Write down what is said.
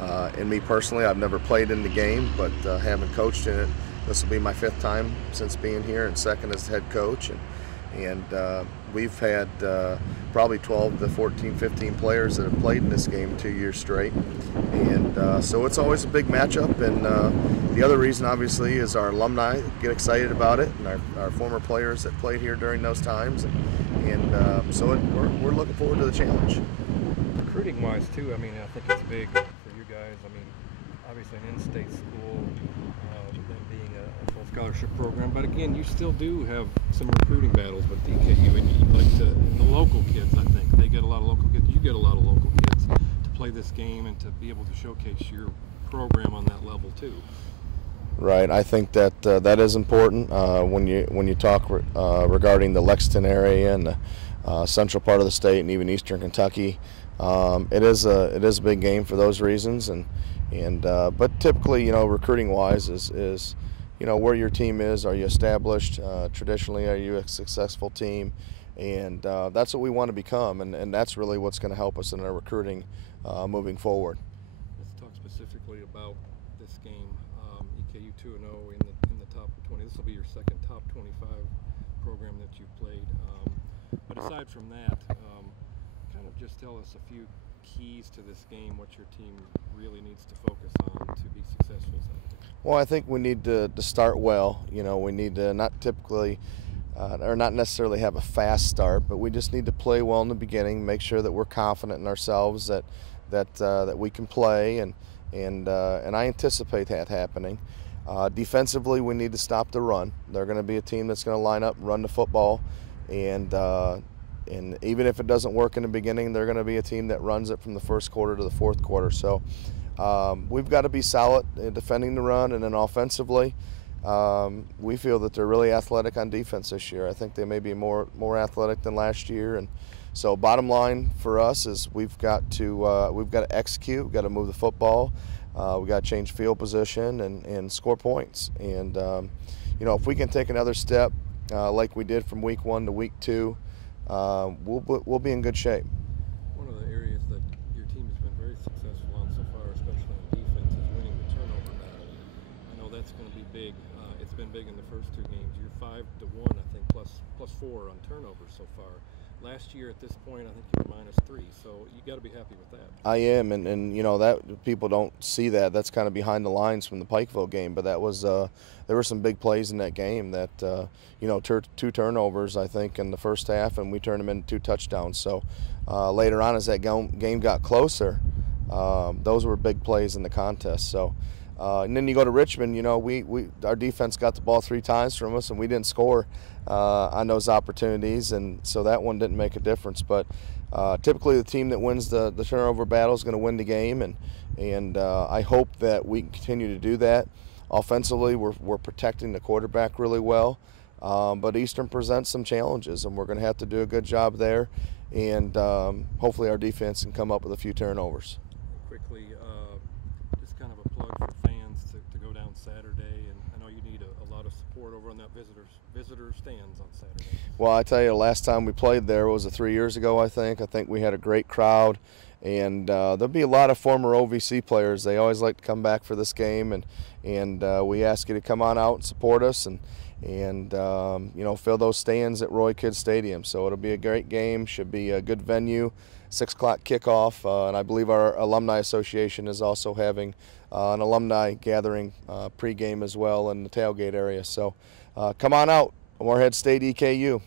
And me personally, I've never played in the game, but having coached in it, this will be my 5th time since being here, and 2nd as head coach. And we've had probably 12 to 14, 15 players that have played in this game 2 years straight. And so it's always a big matchup. And the other reason, obviously, is our alumni get excited about it, and our former players that played here during those times. And so we're looking forward to the challenge. Recruiting-wise, too, I mean, I think it's big for you guys. I mean, obviously an in-state school, them being a full scholarship program, but again, you still do have some recruiting battles with EKU, and you like the local kids. I think they get a lot of local kids. You get a lot of local kids to play this game and to be able to showcase your program on that level too. Right. I think that that is important when you talk regarding the Lexington area and the central part of the state and even eastern Kentucky. It is a big game for those reasons, but typically, recruiting wise is where your team is. Are you established? Traditionally, are you a successful team? And that's what we want to become, and that's really what's going to help us in our recruiting moving forward. Let's talk specifically about this game. EKU 2-0 in the top 20. This will be your 2nd top 25 program that you've played. But aside from that, kind of just tell us a few keys to this game, what your team really needs to focus on to be successful. Well, I think we need to start well. We need to not typically or not necessarily have a fast start, but we just need to play well in the beginning, make sure that we're confident in ourselves that we can play, and I anticipate that happening. Defensively, we need to stop the run. They're going to be a team that's going to line up, run the football, and even if it doesn't work in the beginning, they're going to be a team that runs it from the 1st quarter to the 4th quarter. So we've got to be solid in defending the run, and then offensively, we feel that they're really athletic on defense this year. I think they may be more athletic than last year, and so bottom line for us is we've got to execute. We've got to move the football. We've got to change field position and score points. And if we can take another step like we did from week 1 to week 2, we'll be in good shape. One of the areas that your team has been very successful on so far, especially on defense, is winning the turnover battle. I know that's going to be big. It's been big in the first 2 games. You're 5-1, I think, plus 4 on turnovers so far. Last year at this point, I think you were -3, so you got to be happy with that. I am, and that people don't see that. That's kind of behind the lines from the Pikeville game, but that was there were some big plays in that game that 2 turnovers, I think, in the first half, and we turned them into 2 touchdowns. So later on, as that game got closer, those were big plays in the contest. So. And then you go to Richmond, our defense got the ball 3 times from us, and we didn't score on those opportunities, and so that one didn't make a difference. But typically the team that wins the turnover battle is going to win the game, and I hope that we can continue to do that. Offensively, we're protecting the quarterback really well, but Eastern presents some challenges, and we're going to have to do a good job there, and hopefully our defense can come up with a few turnovers. Quickly, just kind of a plug for fans to go down Saturday, and I know you need a lot of support over on that visitor stands on Saturday. Well, I tell you, the last time we played there was 3 years ago, I think. I think we had a great crowd, and there'll be a lot of former OVC players. They always like to come back for this game, and we ask you to come on out and support us, and fill those stands at Roy Kidd Stadium. So it'll be a great game. Should be a good venue. 6 o'clock kickoff, and I believe our Alumni Association is also having an alumni gathering pregame as well in the tailgate area. So come on out, Morehead State EKU.